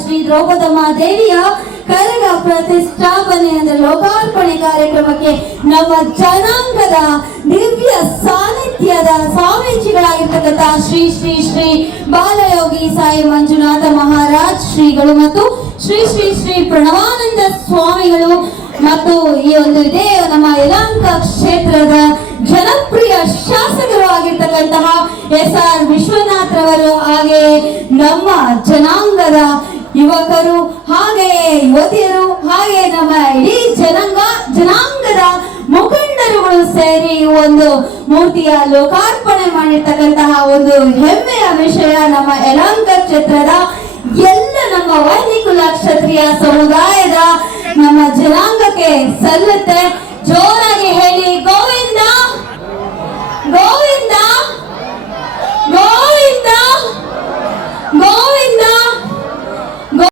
ಶ್ರೀ ದ್ರೌಪದಮ್ಮ ದೇವಿಯ ಕರಗ ಪ್ರತಿಷ್ಠಾಪನೆ ಅಂದ್ರೆ ಲೋಕಾರ್ಪಣೆ ಕಾರ್ಯಕ್ರಮಕ್ಕೆ ನಮ್ಮ ಜನಾಂಗದ ದಿವ್ಯ ಸಾನ್ನಿಧ್ಯದ ಸ್ವಾಮೀಜಿಗಳಾಗಿರ್ತಕ್ಕಂಥ ಶ್ರೀ ಶ್ರೀ ಶ್ರೀ ಬಾಲಯೋಗಿ ಸಾಯಿ ಮಂಜುನಾಥ ಮಹಾರಾಜ್ ಶ್ರೀಗಳು ಮತ್ತು ಶ್ರೀ ಶ್ರೀ ಶ್ರೀ ಪ್ರಣವಾನಂದ ಸ್ವಾಮಿಗಳು ಮತ್ತು ಈ ಒಂದು ಇದೇ ನಮ್ಮ ಯಲಹಂಕ ಕ್ಷೇತ್ರದ ಜನಪ್ರಿಯ ಶಾಸಕರು ಆಗಿರ್ತಕ್ಕಂತಹ SR ವಿಶ್ವನಾಥ್ ರವರು, ಹಾಗೆ ನಮ್ಮ ಜನಾಂಗದ ಯುವಕರು, ಹಾಗೆಯೇ ಯುವತಿಯರು, ಹಾಗೆ ನಮ್ಮ ಇಡೀ ಜನಾಂಗದ ಮುಖಂಡರುಗಳು ಸೇರಿ ಒಂದು ಮೂರ್ತಿಯ ಲೋಕಾರ್ಪಣೆ ಮಾಡಿರ್ತಕ್ಕಂತಹ ಒಂದು ಹೆಮ್ಮೆಯ ವಿಷಯ ನಮ್ಮ ಯಲಹಂಕ ಕ್ಷೇತ್ರದ ಎಲ್ಲ ನಮ್ಮ ವೈದಿಕುಲ ಕ್ಷತ್ರಿಯ ಸಮುದಾಯದ ನಮ್ಮ ಜನಾಂಗಕ್ಕೆ ಸಲ್ಲುತ್ತೆ. ಜೋರಾಗಿ ಹೇಳಿ